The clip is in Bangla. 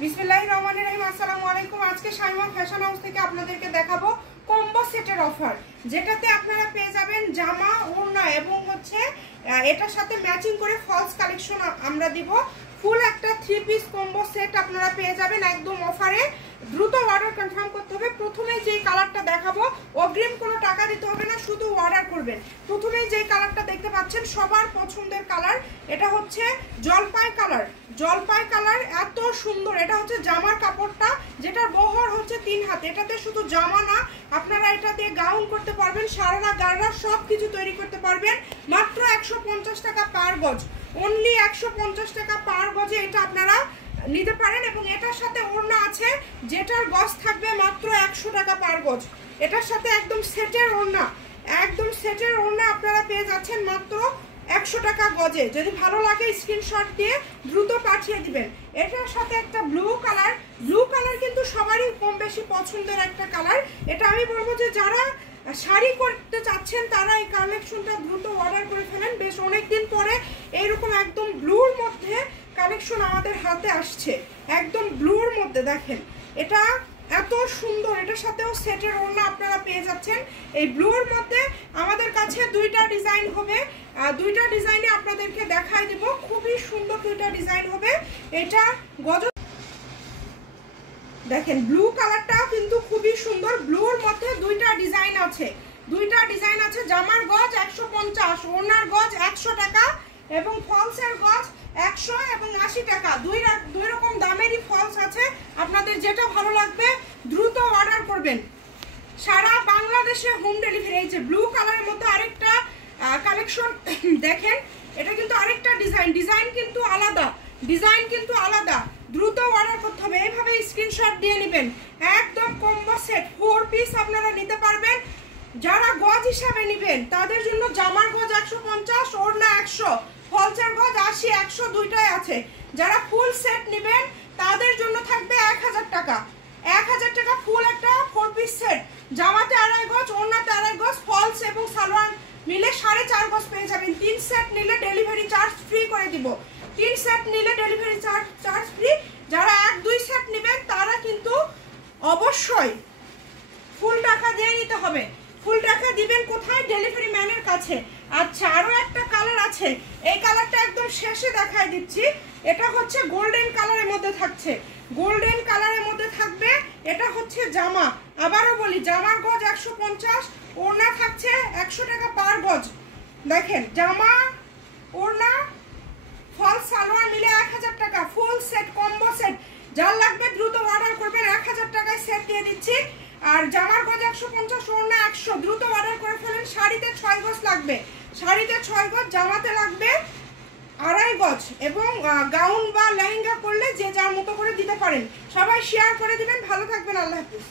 বিসমিল্লাহির রহমানির রহিম। আসসালামু আলাইকুম। আজকে শাইমা ফ্যাশন হাউস থেকে আপনাদেরকে দেখাবো কম্বো সেটের অফার, যেটাতে আপনারা পেয়ে যাবেন জামা, ওড়না এবং এটার সাথে ম্যাচিং করে ফলস কালেকশন আমরা দিব। ফুল একটা 3 পিস কম্বো সেট আপনারা পেয়ে যাবেন একদম অফারে। দ্রুত অর্ডার কনফার্ম করতে হবে। প্রথমেই যেই কালারটা দেখাবো, অগ্রিম কোনো টাকা দিতে হবে না, শুধু অর্ডার করবেন। প্রথমেই যেই কালারটা দেখতে পাচ্ছেন সবার পছন্দের কালার, এটা হচ্ছে জলপাই কালার। জলপাই কালার এত সুন্দর। এটা হচ্ছে জামার কাপড়টা, যেটার বহর হচ্ছে 3 হাত। এটাতে শুধু জামা না, আপনারা এটা দিয়ে গাউন করতে পারবেন, সারারা গাররা সব কিছু তৈরি করতে পারবেন। মাত্র 150 টাকা পার গজ, অনলি 150 টাকা পার গজে এটা আপনারা নিতে পারেন। এবং এটার সাথে ওড়না আছে, যেটার গজ থাকবে মাত্র 100 টাকা পার গজ। এটার সাথে একদম সেটের ওড়না, একদম সেটের ওড়না আপনারা পেয়ে যাচ্ছেন মাত্র 100 টাকা গজে। যদি ভালো লাগে স্ক্রিনশট দিয়ে দ্রুত পাঠিয়ে দিবেন। এটার সাথে একটা ব্লু কালার, ব্লু কালার কিন্তু সবারই কম বেশি পছন্দের একটা কালার। এটা আমি বলবো যে যারা শাড়ি করতে চাচ্ছেন তারা এই কালেকশনটা দ্রুত অর্ডার করে ফেলেন। বেশ অনেকদিন পরে এইরকম একদম ব্লুর মধ্যে কালেকশন আমাদের হাতে আসছে, একদম ব্লুর মধ্যে। দেখেন এটা এত সুন্দর। এটার সাথেও সেটের ওড়না আপনারা পেয়ে যাচ্ছেন। এই ব্লুর মধ্যে আমাদের কাছে দুইটা ডিজাইন হবে, দুইটা ডিজাইনে আপনাদেরকে দেখাই দিব। খুবই সুন্দর দুইটা ডিজাইন হবে। এটা গজ দেখেন, ব্লু কালারটা কিন্তু খুবই সুন্দর। ব্লুর মধ্যে দুইটা ডিজাইন আছে, দুইটা ডিজাইন আছে। জামার গজ 150, ওড়নার গজ 100 টাকা এবং ফলসের গজ 100 এবং 80 টাকা। দুই রকম দামেরই ফলস আছে। আপনাদের যেটা ভালো লাগবে দ্রুত অর্ডার করবেন। সারা বাংলাদেশে হোম ডেলিভারি। এই যে ব্লু কালারের মধ্যে আরেকটা কালেকশন দেখেন, এটা কিন্তু আরেকটা ডিজাইন, ডিজাইন কিন্তু আলাদা, ডিজাইন কিন্তু আলাদা। দ্রুত অর্ডার করতে হবে। এইভাবে স্ক্রিনশট দিয়ে নেবেন। একদম কম্বো সেট 4 পিস আপনারা নিতে পারবেন। যারা গজ হিসাবে নেবেন তাদের জন্য জামার গজ 150, ওড়না 100, ফলসের গজ 80, 100 দুইটাই আছে। যারা ফুল সেট নেবেন তাদের জন্য থাকবে 1000 টাকা। 1000 টাকা ফুল একটা 4 পিস সেট। জামাতে 2.5 গজ, ওড়নাতে 2.5 গজ, ফলস এবং সালোয়ার মিলে 4.5 গজ পেয়ে যাবেন। 3 সেট নিলে ডেলিভারি চার্জ ফ্রি করে দিব। 3 সেট নিলে ডেলিভারি চার্জ ফ্রি। যারা 1-2 সেট নেবেন তারা কিন্তু অবশ্যই ফুল টাকা দিয়ে নিতে হবে। ফুল টাকা দিবেন কোথায়? ডেলিভারি ম্যানের কাছে। আচ্ছা, আরো একটা কালার আছে, এই কালারটা একদম শেষে দেখাই দিচ্ছি। এটা হচ্ছে গোল্ডেন কালারের মধ্যে থাকছে, গোল্ডেন কালারের মধ্যে থাকবে। এটা হচ্ছে জামা। আবারও বলি, জামার গজ 150, ওড়না থাকছে 100 টাকা পার গজ। দেখেন, জামা, ওড়না, ফলস, সালোয়ার মিলে 1000 টাকা ফুল সেট, কম্বো সেট। যার লাগবে দ্রুত অর্ডার করবেন। 1000 টাকায় সেট দিয়ে দিচ্ছি। আর জামার গজ 150, ওড়না 100, দ্রুত অর্ডার করে ফেলেন। শাড়িতে 6 গজ লাগবে, শাড়িতে 6 গজ, জামাতে লাগবে 2.5 গজ। এবং গাউন বা লেহেঙ্গা করলে যে যার মতো করে দিতে পারেন। সবাই শেয়ার করে দিবেন। ভালো থাকবেন, আল্লাহ হাফেজ।